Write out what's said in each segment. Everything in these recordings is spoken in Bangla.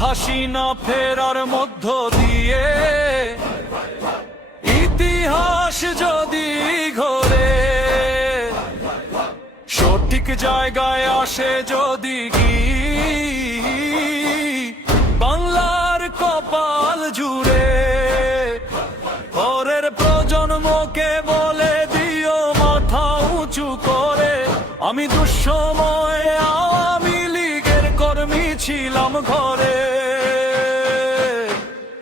হাসিনা ফেরার মধ্য দিয়ে ইতিহাস যদি ঘোরে, সঠিক জায়গায় আসে যদি কি বাংলার কপাল জুড়ে, পরের প্রজন্মকে বলে দিও মাথা উঁচু করে, আমি দুঃসময়ে আওয়ামী লীগের কর্মী ছিলাম ঘরে।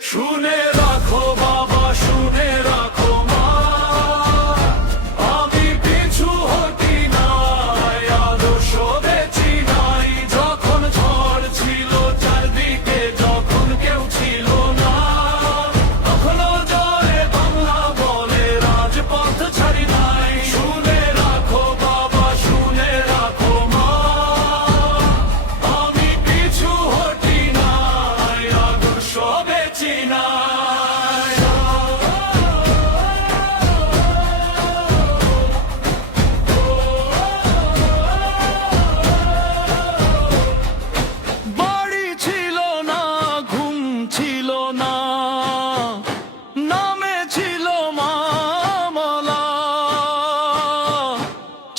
শুনে রাখো বাবা, শুনে রাখো মা, আমি পিছু হটি নাই, আদর্শ বেচি নাই। যখন ঝড় ছিল চারদিকে, যখন কেউ ছিল না, তখনও জয় বাংলা বলে রাজপথ ছাড়ি নাই। শুনে রাখো বাবা, শুনে রাখো মা, আমি পিছু হটি নাই, আদর্শ বেচি নাই। বাড়ি ছিল না, ঘুম ছিল না, নামে ছিল মামলা,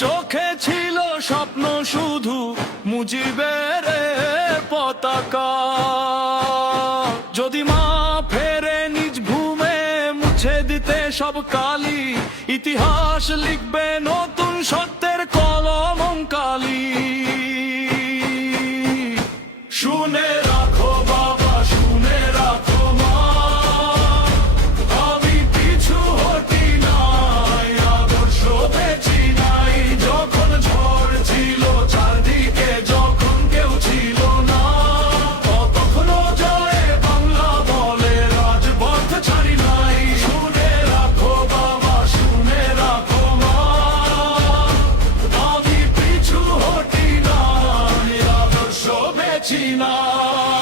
চোখে ছিল স্বপ্ন শুধু মুজিবের পতাকা। যদি মা ফেরে নিজ ভূমে মুছে দিতে সব কালি, ইতিহাস লিখবে নতুন সত্যের কলম কালি। শুনে রাখো বাবা, শুনে রাখো মা, আমি পিছু হটি নাই, আদর্শ বেচি নাই। যখন ঝড় ছিল চারদিকে, যখন কেউ ছিল না, তখনও জয় বাংলা বলে রাজপথ ছাড়ি নাই। শুনে রাখো বাবা, শুনে রাখো মা, আমি পিছু হটি নাই, আদর্শ বেচি নাই।